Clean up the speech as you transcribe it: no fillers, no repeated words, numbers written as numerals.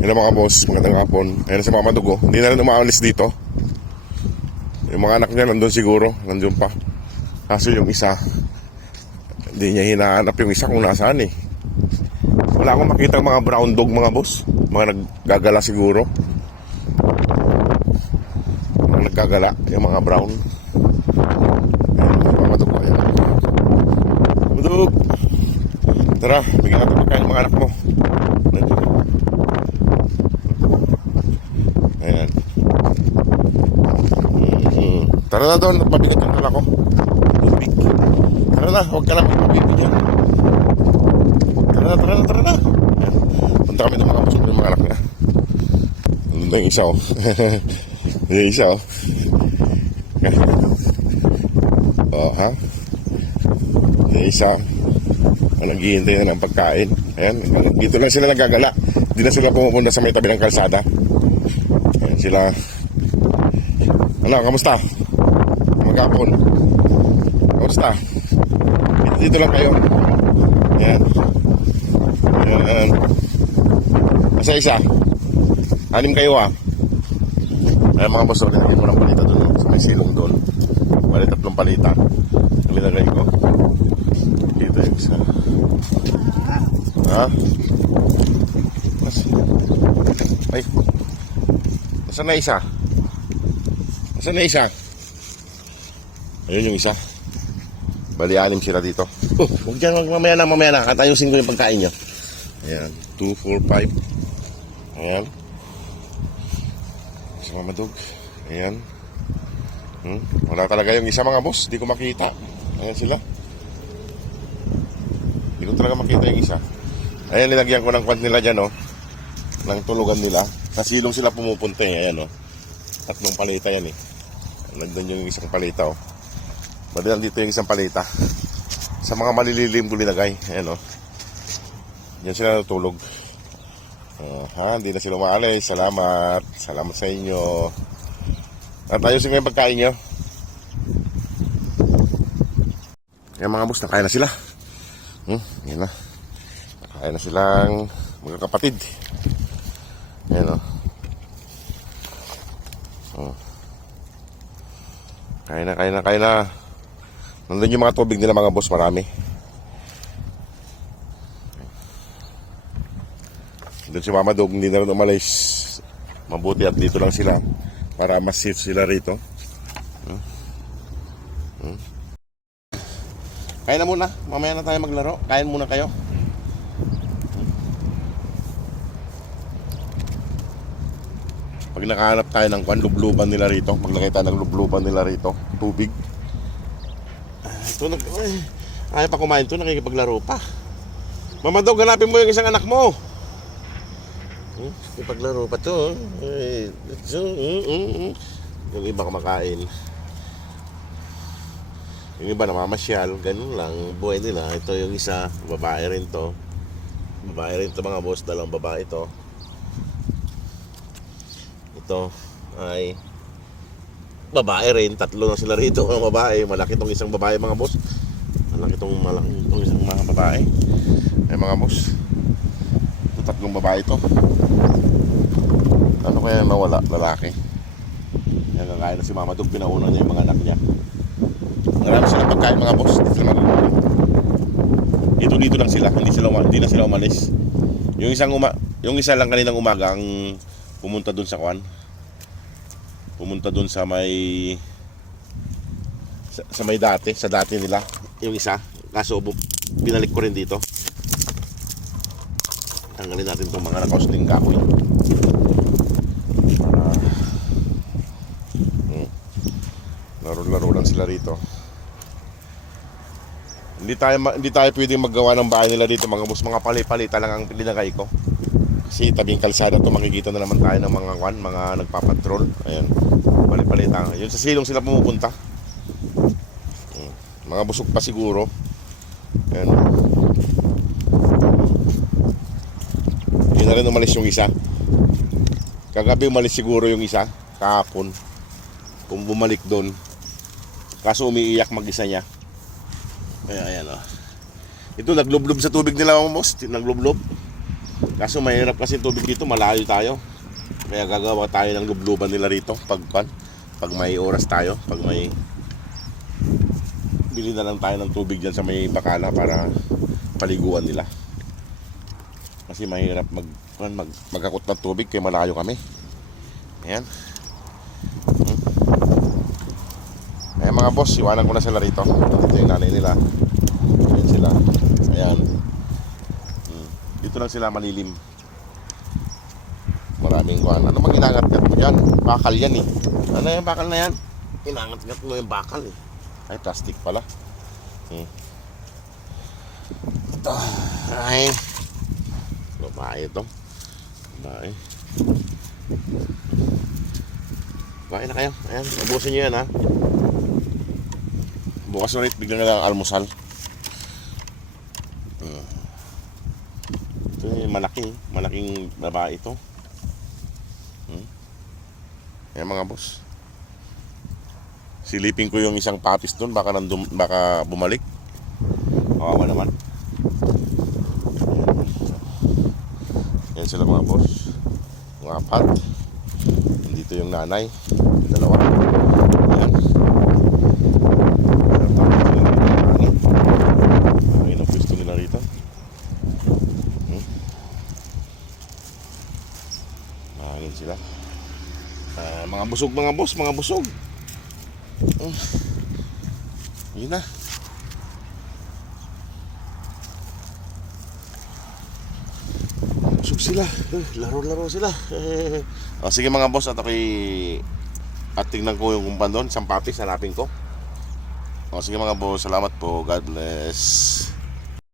Yan mga boss, magandang hapon. Ayan si Mama Dugo, hindi na rin umaalis dito. Yung mga anak niya nandun siguro, nandun pa. Kaso yung isa, hindi niya hinahanap yung isa kung nasaan eh. Wala akong makita mga brown dog mga boss. Mga naggagala siguro. Mga naggagala, yung mga brown. Ayan, Mama Dugo, ayan. Mama Dugo! Tara, bigyan natin magkain mga anak mo. Ayan. Tara na doon, mabigat yung kala ko. Tubig. Tara na, huwag ka lang magpapibigyan. Tara na. Ayan. Punta kami ng mga busog ng mga anak niya. Nandun yung isa oh. Yung isa oh. Oh ha? Yung isa. Naghihintay na ng pagkain. Ayan, dito lang sila nagagala. Hindi na sila pumupunta sa may tabi ng kalsada. Ayan sila. Ano, kamusta? Maghapon. Kamusta? Dito lang kayo. Ayan. Ayan. Isa. 6 kayo ah. Ayan mga boss, nilagay ko ng palita doon. Sa may silong doon. Bali 3 palita. Nilagay ko. Dito yung isa. Ha? Ay. Nasaan na isa? Nasaan na isa? Ayun yung isa. Bali 6 sila dito. Huwag dyan, mamaya na. At ayusin ko yung pagkain nyo. Ayan. 2, 4, 5. Ayan. Isa Mama Dog. Ayan. Wala talaga yung isa mga boss. Di ko makita. Ayan sila. Di ko talaga makita yung isa. Ayan, nilagyan ko ng kwant nila dyan, oh. Ng tulugan nila. Sa silong sila pumupunta, eh. Ayan, oh. 3 palita yan, eh. Nandun yung isang palita, oh. Madalang dito yung isang palita. Sa mga malililim ko nilagay. Ayan, oh. Diyan sila natutulog. Hindi na sila umaalis. Salamat. Salamat sa inyo. At ayusin yung pagkain nyo. Ayan mga boss, nakain na sila. Ayan na. Nakain na silang magkakapatid. Ayan, oh. Kain na. Nandun yung mga tubig nila mga boss, marami. Doon si Mama Dog, hindi na rin umalis. Mabuti at dito lang sila para mas safe sila rito. Kain na muna, mamaya na tayo maglaro. Kain muna kayo. Pag nakahanap tayo ng lubluban nila rito, maglagay tayo ng lubluban nila rito, tubig. Ito, ayaw pa kumain ito, nakikipaglaro pa. Mama Dog, hanapin mo yung isang anak mo. Ipaglaro pa to. Yung iba kumakain. Yung iba namamasyal. Ganun lang buhay nila. Ito yung isa, babae rin to. Babae rin to mga boss. 2 babae to. Ito ay babae rin. 3 na sila rito mga babae. Malaki tong isang babae mga boss. Malaki tong isang mga babae. Ay mga boss, 3 babae to. Ano kaya nawala? Lalaki. Yan, kakain na si Mama Dog. Pinauna niya yung mga anak niya. Marami silang pagkain mga boss. Dito lang sila. Hindi na sila umalis. Yung isa lang kaninang umaga ang pumunta dun sa kwan. Pumunta dun sa may dati. Sa dati nila. Yung isa. Kaso binalik ko rin dito. Tanggalin natin itong mga nakausling kahoy. Laro lang sila rito. Hindi tayo pwedeng maggawa ng bahay nila dito mga boss. Mga palita lang ang linagay ko. Kasi tabing kalsada to, makikita na naman tayo ng mga nagpapatrol. Ayan, palita. Yun sa silong sila pumupunta. Mga busog pa siguro. Ayan. Yun na rin umalis yung isa. Kagabi umalis siguro yung isa. Kahapon kung bumalik doon. Kaso umiiyak mag-isa niya. Ayan, oh. Ito naglublob sa tubig nila mga boss. Naglublob. Kaso mahirap kasi tubig dito, malayo tayo. Kaya gagawa tayo ng lubluban nila rito pag may oras tayo, pag may bili na lang tayo ng tubig dyan sa may bakala para paliguan nila. Kasi mahirap magkakot ng tubig kaya malayo kami. Ayan. Ayan mga boss, iwanan ko na sila rito. Dito yung nanay nila. Ayan sila. Ayan. Dito lang sila malilim. Maraming kuhan. Ano mang inangat-ngat mo dyan? Bakal yan eh. Ano yung bakal na yan? Inangat-ngat mo yung bakal eh. Ay, plastic pala. Ito. Ay. Babae ito. Babae. Babae na kayo. Ayan, ubusin nyo yan ha. Bukas ulit, biglang na lang almusal. Ito yung malaking babae ito. Ayan mga boss. Silipin ko yung isang papis doon, baka bumalik. Kawawa naman. Ayan sila mga boss. Mga apat. Dito yung nanay. Dalawa. Ayan. Ayan ang pwesto nila rito. Mahangin sila. Mga busog mga boss, mga busog. Yun na. Busog sila. Laro-laro sila. Sige mga boss, at tingnan ko yung kumpan doon, isang papis, hanapin ko. Sige mga boss, salamat po. God bless.